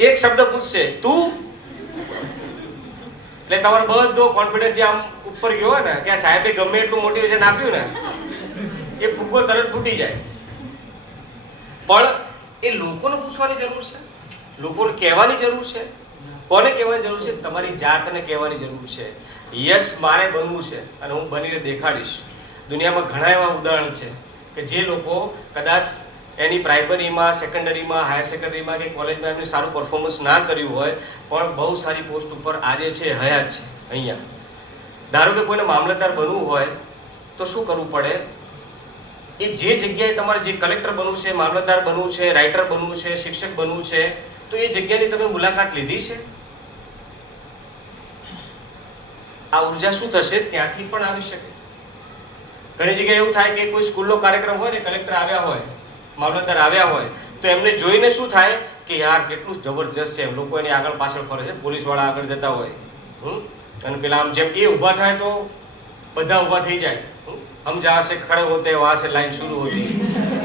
એક શબ્દ પૂછશે, તું? એટલે તમારો બધો કોન્ફિડન્સ જે આમ ઉપર ગયો ને, કે સાહેબે ગમે એટલું મોટિવેશન આપ્યું ને, એ ફૂગો તરત ફૂટી જાય. પણ એ લોકોને પૂછવાની જરૂર છે? લોકોને કહેવાની જરૂર છે? કોને કહેવાની જરૂર છે? તમારી જાતને કહેવાની જરૂર છે. યસ, મારે બનવું છે અને હું બનીને દેખાડીશ. દુનિયામાં ઘણા એવા ઉદાહરણ છે કે જે લોકો કદાચ એની પ્રાઇમરીમાં સેકન્ડરીમાં હાયર સેકન્ડરીમાં કે કોલેજમાં એમને સારું પરફોર્મન્સ ના કર્યું હોય, પણ બહુ સારી પોસ્ટ ઉપર આજે છે, હયાત છે, અહીંયા. ધારો કે કોઈને મામલતદાર બનવું હોય, તો શું કરવું પડે? એ જે જગ્યાએ તમારે જે કલેક્ટર બનવું છે, મામલતદાર બનવું છે રાઇટર બનવું છે, શિક્ષક બનવું છે, તો એ જગ્યાની તમે મુલાકાત લીધી છે? આ ઊર્જા શું થશે? ત્યાંથી પણ આવી શકે. ઘણી જગ્યાએ એવું થાય કે કોઈ સ્કૂલનો કાર્યક્રમ હોય ને કલેક્ટર આવ્યા હોય મામલતદાર આવ્યા હોય, તો એમને જોઈને શું થાય કે યાર, કેટલું જબરજસ્ત છે, એમ લોકો એની આગળ પાછળ ફરે છે, પોલીસવાળા આગળ જતા હોય. અને પેલા આમ જેમ એ ઊભા થાય તો બધા ઊભા થઈ જાય. હમ? જહાં સે ખડે હોતે વહાં સે લાઈન શરૂ હોતી.